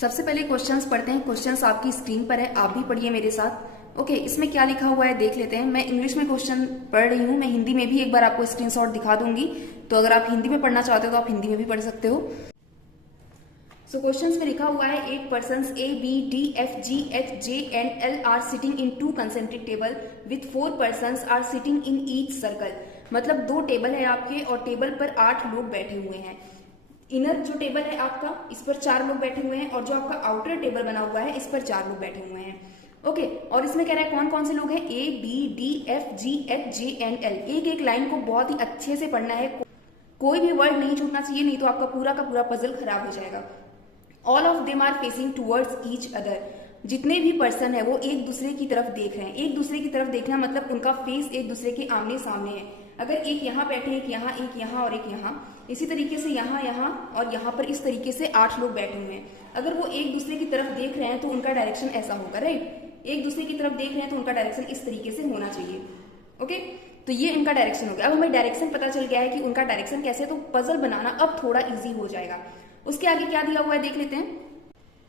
सबसे पहले क्वेश्चंस पढ़ते हैं। क्वेश्चंस आपकी स्क्रीन पर है, आप भी पढ़िए मेरे साथ। ओके, इसमें क्या लिखा हुआ है देख लेते हैं। मैं इंग्लिश में क्वेश्चन पढ़ रही हूँ, मैं हिंदी में भी एक बार आपको स्क्रीनशॉट दिखा दूंगी, तो अगर आप हिंदी में पढ़ना चाहते हो तो आप हिंदी में भी पढ़ सकते हो। सो क्वेश्चंस में लिखा हुआ है 8 persons A, B, D, F, G, H, J and L are sitting in 2 concentric table with 4 persons are sitting in each circle। मतलब 2 टेबल है आपके और टेबल पर 8 लोग बैठे हुए हैं। इनर जो टेबल है आपका, इस पर 4 लोग बैठे हुए हैं और जो आपका आउटर टेबल बना हुआ है इस पर 4 लोग बैठे हुए हैं। ओके, और इसमें कह रहा है कौन कौन से लोग हैं, A, B, D, F, G, H, J and L। एक एक लाइन को बहुत ही अच्छे से पढ़ना है, कोई भी वर्ड नहीं छूटना चाहिए, नहीं तो आपका पूरा का पूरा पजल खराब हो जाएगा। All of them are facing towards each other. जितने भी पर्सन है वो एक दूसरे की तरफ देख रहे हैं। एक दूसरे की तरफ देखना मतलब उनका फेस एक दूसरे के आमने सामने है। अगर एक यहाँ बैठे, एक यहाँ और एक यहाँ, इसी तरीके से यहाँ और यहाँ पर इस तरीके से 8 लोग बैठे हुए हैं। अगर वो एक दूसरे की तरफ देख रहे हैं तो उनका डायरेक्शन ऐसा होगा, राइट। एक दूसरे की तरफ देख रहे हैं तो उनका डायरेक्शन इस तरीके से होना चाहिए। ओके, तो ये इनका डायरेक्शन हो गया। अब हमें डायरेक्शन पता चल गया है कि उनका डायरेक्शन कैसे, तो पजल बनाना अब थोड़ा ईजी हो जाएगा। उसके आगे क्या दिया हुआ है देख लेते हैं।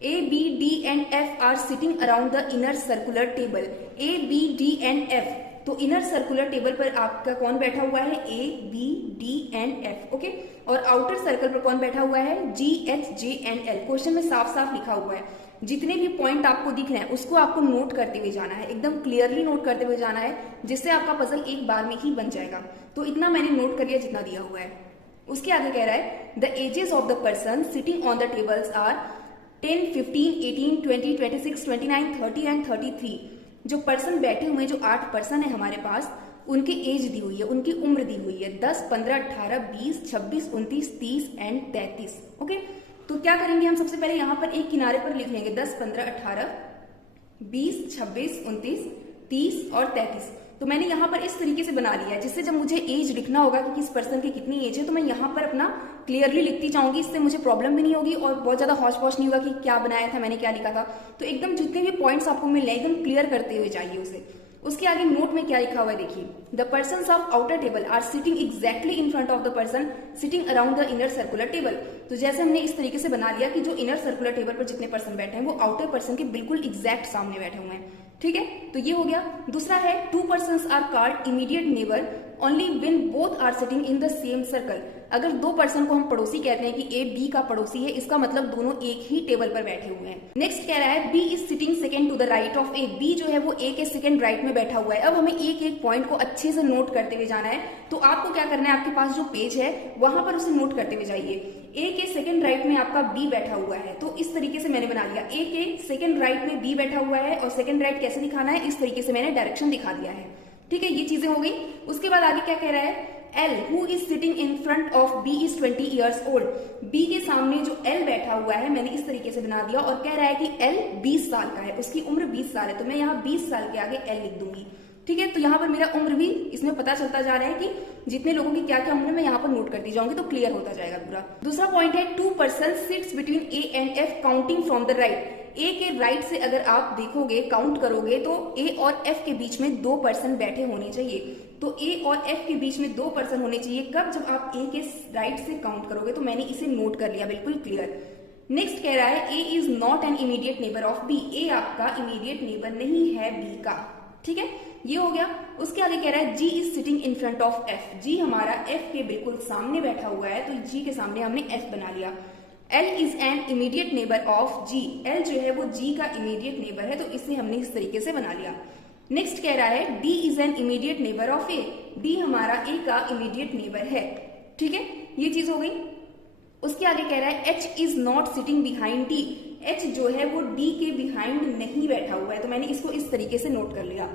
A, B, D and F are sitting around the inner circular table। A, B, D and F, तो इनर सर्कुलर टेबल पर आपका कौन बैठा हुआ है, A, B, D and F। Okay, और आउटर सर्कल पर कौन बैठा हुआ है, G, H, J and L। Question में साफ साफ लिखा हुआ है। जितने भी पॉइंट आपको दिख रहे हैं उसको आपको नोट करते हुए जाना है, एकदम क्लियरली नोट करते हुए जाना है, जिससे आपका पजल एक बार में ही बन जाएगा। तो इतना मैंने नोट कर लिया जितना दिया हुआ है। उसके आगे कह रहा है the ages of the person sitting on the tables are 10, 15, 18, 20, 26, 29, 30 and 33। जो पर्सन बैठे हुए, जो 8 पर्सन है हमारे पास, उनकी एज दी हुई है, उनकी उम्र दी हुई है 10, 15, 18, 20, 26, 29, 30 एंड 33। ओके, तो क्या करेंगे हम, सबसे पहले यहाँ पर एक किनारे पर लिख लेंगे 10, 15, 18, 20, 26, 29, 30 और 33। तो मैंने यहाँ पर इस तरीके से बना लिया है, जिससे जब मुझे एज लिखना होगा कि किस पर्सन की कितनी एज है, तो मैं यहाँ पर अपना क्लियरली लिखती जाऊंगी। इससे मुझे प्रॉब्लम भी नहीं होगी और बहुत ज्यादा हौच पौच नहीं होगा कि क्या बनाया था मैंने, क्या लिखा था। तो एकदम जितने भी पॉइंट्स आपको मिले एकदम क्लियर करते हुए जाइए उसे। उसके आगे नोट में क्या लिखा हुआ है देखिए। The person of outer table are sitting exactly in front of the person sitting around the inner circular table. तो जैसे हमने इस तरीके से बना लिया कि जो इनर सर्कुलर टेबल पर जितने पर्सन बैठे हैं वो आउटर पर्सन के बिल्कुल एग्जैक्ट सामने बैठे हुए हैं। ठीक है, तो ये हो गया। दूसरा है 2 persons are called immediate neighbour only when both are sitting in the same circle. अगर 2 पर्सन को हम पड़ोसी कहते हैं कि ए बी का पड़ोसी है, इसका मतलब दोनों एक ही टेबल पर बैठे हुए हैं। नेक्स्ट कह रहा है B is sitting second to the right of A. B जो है वो ए के सेकंड राइट में बैठा हुआ है। अब हमें एक एक पॉइंट को अच्छे से नोट करते हुए जाना है। तो आपको क्या करना है, आपके पास जो पेज है वहां पर उसे नोट करते हुए जाइए। ए के सेकंड राइट में आपका बी बैठा हुआ है, तो इस तरीके से मैंने बना लिया। ए के सेकंड राइट में बी बैठा हुआ है और सेकंड राइट कैसे दिखाना है, इस तरीके से मैंने डायरेक्शन दिखा दिया है। ठीक है, ये चीजें हो गई। उसके बाद आगे क्या कह रहा है, L who is sitting in front of B is 20 years old। B के सामने जो L बैठा हुआ है मैंने इस तरीके से बना दिया और कह रहा है कि L 20 साल का है, उसकी उम्र 20 साल है, तो मैं यहाँ 20 साल के आगे L लिख दूंगी। ठीक है, तो यहाँ पर मेरा उम्र भी इसमें पता चलता जा रहा है कि जितने लोगों की क्या क्या उम्र मैं यहाँ पर नोट करती जाऊंगी, तो क्लियर होता जाएगा पूरा। दूसरा पॉइंट है 2 persons sits between A and F counting from the right. A के राइट से अगर आप देखोगे, काउंट करोगे, तो ए और एफ के बीच में 2 पर्सन बैठे होने चाहिए। तो ए और एफ के बीच में 2 पर्सन होने चाहिए कब, जब आप ए के राइट से काउंट करोगे। तो मैंने इसे नोट कर लिया, बिल्कुल क्लियर। नेक्स्ट कह रहा है A is not an immediate neighbour of B. A आपका इमीडिएट नेबर नहीं है बी का। ठीक है, ये हो गया। उसके आगे कह रहा है G is sitting in front of F. G हमारा एफ के बिल्कुल सामने बैठा हुआ है, तो जी के सामने हमने एफ बना लिया। L is an immediate neighbour of G। L जो है वो G का इमीडिएट नेबर है, तो इसे हमने इस तरीके से बना लिया। नेक्स्ट कह रहा है D is an immediate neighbour of A। D हमारा A का इमीडिएट नेबर है। ठीक है, ये चीज हो गई। उसके आगे कह रहा है H is not sitting behind D। H जो है वो D के बिहाइंड नहीं बैठा हुआ है, तो मैंने इसको इस तरीके से नोट कर लिया।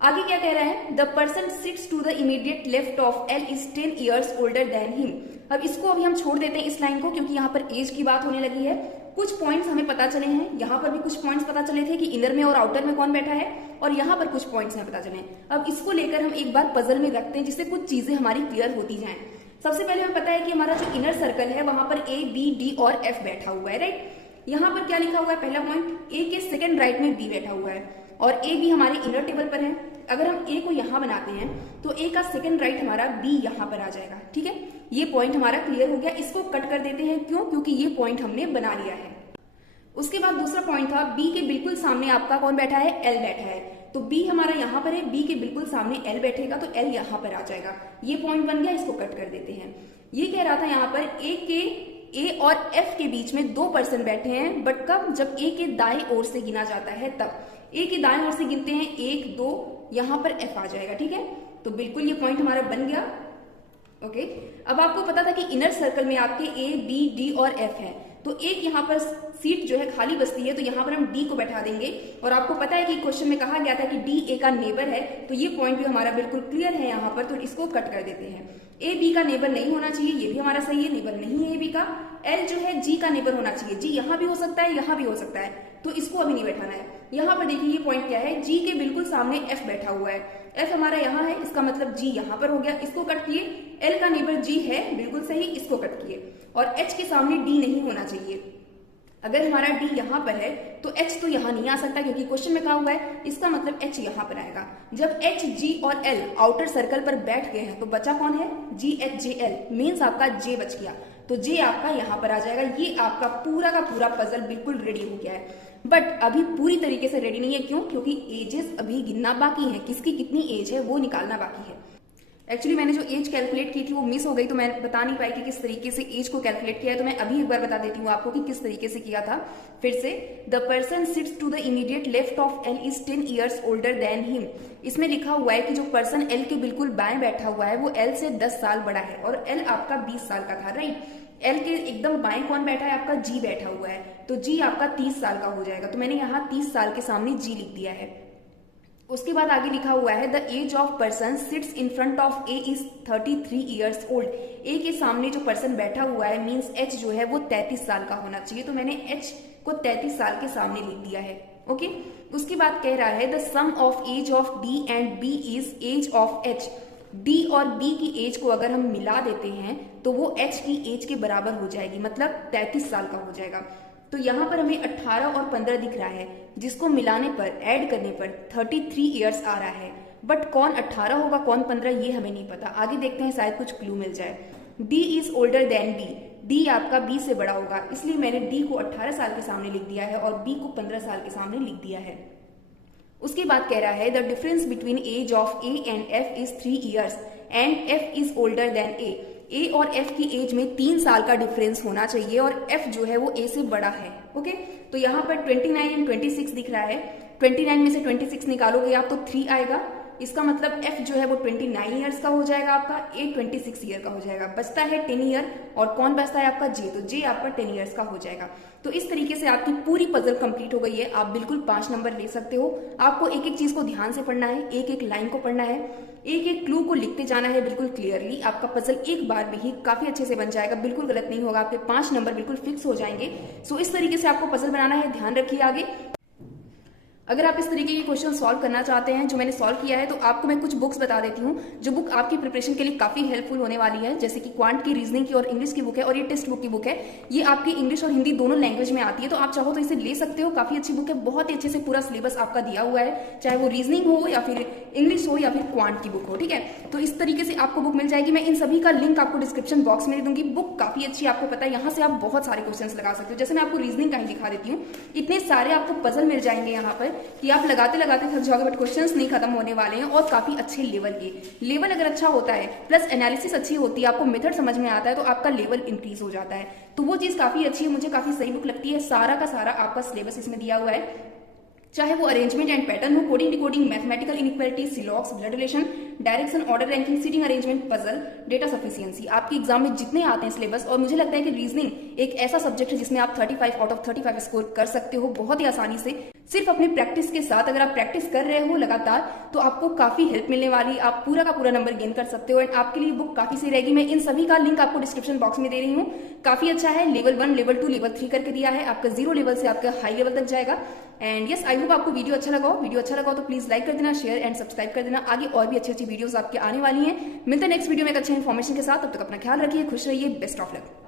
आगे क्या कह रहा है, the person sits to the immediate left of L is 10 years older than him. अब इसको अभी हम छोड़ देते हैं इस लाइन को, क्योंकि यहाँ पर एज की बात होने लगी है। कुछ पॉइंट्स हमें पता चले हैं, यहाँ पर भी कुछ पॉइंट्स पता चले थे कि इनर में और आउटर में कौन बैठा है, और यहाँ पर कुछ पॉइंट्स हमें पता चले। अब इसको लेकर हम एक बार पजल में रखते हैं, जिससे कुछ चीजें हमारी क्लियर होती जाएं। सबसे पहले हमें पता है कि हमारा जो इनर सर्कल है वहां पर A, B, D और F बैठा हुआ है, राइट। यहाँ पर क्या लिखा हुआ है, पहला पॉइंट, A के सेकंड राइट में B बैठा हुआ है और A भी हमारे इनर टेबल पर है। अगर हम A को यहाँ बनाते हैं तो A का सेकंड राइट हमारा B यहाँ पर आ जाएगा। ठीक है, ये पॉइंट हमारा क्लियर हो गया। इसको कट कर देते हैं, क्यों, क्योंकि ये पॉइंट हमने बना लिया है। उसके बाद दूसरा पॉइंट था बी के बिल्कुल सामने आपका कौन बैठा है, एल बैठा है, तो बी हमारा यहाँ पर है, बी के बिल्कुल सामने एल बैठेगा तो एल यहाँ पर आ जाएगा। ये पॉइंट बन गया, इसको कट कर देते हैं। ये कह रहा था यहाँ पर ए और एफ के बीच में 2 पर्सन बैठे हैं, बट कब, जब ए के दाएं ओर से गिना जाता है तब। ए के दाएं ओर से गिनते हैं 1 2, यहाँ पर एफ आ जाएगा, ठीक है। तो बिल्कुल ये पॉइंट हमारा बन गया। ओके, अब आपको पता था कि इनर सर्कल में आपके ए बी डी और एफ है, तो एक यहाँ पर सीट जो है खाली बचती है, तो यहाँ पर हम डी को बैठा देंगे। और आपको पता है कि क्वेश्चन में कहा गया था कि डी ए का नेबर है, तो ये पॉइंट भी हमारा बिल्कुल क्लियर है यहाँ पर, तो इसको कट कर देते हैं। ए बी का नेबर नहीं होना चाहिए, ये भी हमारा सही है, नेबर नहीं है ए बी का। एल जो है जी का नेबर होना चाहिए, जी यहाँ भी हो सकता है, यहाँ भी हो सकता है, तो इसको अभी नहीं बैठाना है। यहाँ पर देखिए ये पॉइंट क्या है, जी के बिल्कुल सामने एफ बैठा हुआ है, एफ हमारा यहाँ है, इसका मतलब जी यहाँ पर हो गया, इसको कट किए। एल का नेबर जी है, बिल्कुल सही, इसको कट किए। और एच के सामने डी नहीं होना चाहिए, अगर हमारा डी यहाँ पर है तो एच तो यहाँ नहीं आ सकता क्योंकि क्वेश्चन में कहा हुआ है, इसका मतलब एच यहाँ पर आएगा। जब एच जी और एल आउटर सर्कल पर बैठ गए हैं तो बचा कौन है, जी एच जे एल, मीन्स आपका जे बच गया, तो जे आपका यहाँ पर आ जाएगा। ये आपका पूरा का पूरा पजल बिल्कुल रेडी हो गया है, बट अभी पूरी तरीके से रेडी नहीं है। क्यों? क्योंकि एजेस अभी गिनना बाकी है, किसकी कितनी एज है वो निकालना बाकी है। एक्चुअली मैंने जो एज कैलकुलेट की थी वो मिस हो गई, तो मैं बता नहीं पाई कि किस तरीके से एज को कैलकुलेट किया है, तो मैं अभी एक बार बता देती हूँ आपको कि किस तरीके से किया था। फिर से, the person sits to the immediate left of L is 10 years older than him. इसमें लिखा हुआ है कि जो पर्सन एल के बिल्कुल बाएं बैठा हुआ है वो एल से 10 साल बड़ा है, और एल आपका 20 साल का था, राइट। एल के एकदम बाएं कौन बैठा है, आपका जी बैठा हुआ है, तो जी आपका 30 साल का हो जाएगा, तो मैंने यहाँ 30 साल के सामने जी लिख दिया है। उसके बाद आगे लिखा हुआ है the age of person sits in front of A is 33 years old. A के सामने जो पर्सन बैठा हुआ है मीन्स एच जो है वो 33 साल का होना चाहिए, तो मैंने एच को 33 साल के सामने लिख दिया है। ओके, उसके बाद कह रहा है the sum of age of D and B is age of H. D और बी की एज को अगर हम मिला देते हैं तो वो एच की एज के बराबर हो जाएगी, मतलब 33 साल का हो जाएगा। तो यहाँ पर हमें 18 और 15 दिख रहा है, जिसको मिलाने पर, ऐड करने पर 33 years आ रहा है, बट कौन 18 होगा कौन 15 ये हमें नहीं पता। आगे देखते हैं, शायद कुछ क्लू मिल जाए। D is older than B, D आपका बी से बड़ा होगा, इसलिए मैंने डी को 18 साल के सामने लिख दिया है और बी को 15 साल के सामने लिख दिया है। उसके बाद कह रहा है the difference between age of A and F is 3 years and F is older than A. A और एफ की एज में 3 साल का डिफरेंस होना चाहिए और एफ जो है वो ए से बड़ा है। ओके, तो यहाँ पर 29 एंड 26 दिख रहा है, 29 में से 26 निकालोगे आप तो 3 आएगा, इसका मतलब एफ जो है वो 29 years का हो जाएगा आपका, ए 26 year का हो जाएगा। बचता है 10 year, और कौन बचता है आपका जे, तो जे आपका 10 years का हो जाएगा। तो इस तरीके से आपकी पूरी पजल कंप्लीट हो गई है, आप बिल्कुल 5 नंबर ले सकते हो। आपको एक एक चीज को ध्यान से पढ़ना है, एक एक लाइन को पढ़ना है, एक एक क्लू को लिखते जाना है बिल्कुल क्लियरली। आपका पजल एक बार में ही काफी अच्छे से बन जाएगा, बिल्कुल गलत नहीं होगा, आपके 5 नंबर बिल्कुल फिक्स हो जाएंगे। सो इस तरीके से आपको पजल बनाना है, ध्यान रखिए। आगे अगर आप इस तरीके के क्वेश्चन सॉल्व करना चाहते हैं जो मैंने सॉल्व किया है, तो आपको मैं कुछ बुक्स बता देती हूँ जो बुक आपकी प्रिपरेशन के लिए काफी हेल्पफुल होने वाली है। जैसे कि क्वांट की, रीजनिंग की और इंग्लिश की बुक है, और ये टेक्स्ट बुक की बुक है। ये आपकी इंग्लिश और हिंदी दोनों लैंग्वेज में आती है, तो आप चाहो तो इसे ले सकते हो। काफी अच्छी बुक है, बहुत ही अच्छे से पूरा सिलेबस आपका दिया हुआ है, चाहे वो रीजनिंग हो या फिर इंग्लिश हो या फिर क्वांट की बुक हो, ठीक है। तो इस तरीके से आपको बुक मिल जाएगी। मैं इन सभी का लिंक आपको डिस्क्रिप्शन बॉक्स में दे दूंगी। बुक काफी अच्छी, आपको पता है यहाँ से आप बहुत सारे क्वेश्चन लगा सकते हो। जैसे मैं आपको रीजनिंग का ही दिखा देती हूँ, इतने सारे आपको पजल मिल जाएंगे यहाँ पर कि आप लगाते लगाते थक जाओगे, बट क्वेश्चंस नहीं खत्म होने वाले हैं, और काफी अच्छे लेवल के। लेवल अगर अच्छा होता है प्लस एनालिसिस अच्छी होती है, आपको मेथड समझ में आता है, तो आपका लेवल इंक्रीज हो जाता है। तो वो चीज काफी अच्छी है, मुझे काफी सही बुक लगती है। सारा का सारा आपका सिलेबस इसमें दिया हुआ है, चाहे वो अरेंजमेंट एंड पैटर्न हो, coding decoding, mathematical inequality, syllogism, blood relation, direction, order ranking, seating arrangement, puzzle, data sufficiency, आपके एग्जाम में जितने आते हैं सिलेबस। और मुझे लगता है कि रीजनिंग एक ऐसा सब्जेक्ट है जिसमें आप 35 आउट ऑफ 35 स्कोर कर सकते हो बहुत ही आसानी से, सिर्फ अपनी प्रैक्टिस के साथ। अगर आप प्रैक्टिस कर रहे हो लगातार तो आपको काफी हेल्प मिलने वाली, आप पूरा का पूरा नंबर गेन कर सकते हो, एंड आपके लिए बुक काफी सही रहेगी। मैं इन सभी का लिंक आपको डिस्क्रिप्शन बॉक्स में दे रही हूँ। काफी अच्छा है, लेवल 1, लेवल 2, लेवल 3 करके दिया है, आपका 0 लेवल से आपका हाई लेवल तक जाएगा। एंड यस, आई होप आपको वीडियो अच्छा लगा हो। वीडियो अच्छा लगा हो तो प्लीज लाइक कर देना, शेयर एंड सब्सक्राइब कर देना। आगे और भी अच्छी अच्छी वीडियोस आपके आने वाली हैं। मिलते हैं नेक्स्ट वीडियो में एक अच्छे इन्फॉर्मेशन के साथ। तब तक अपना ख्याल रखिए, खुश रहिए, बेस्ट ऑफ लक।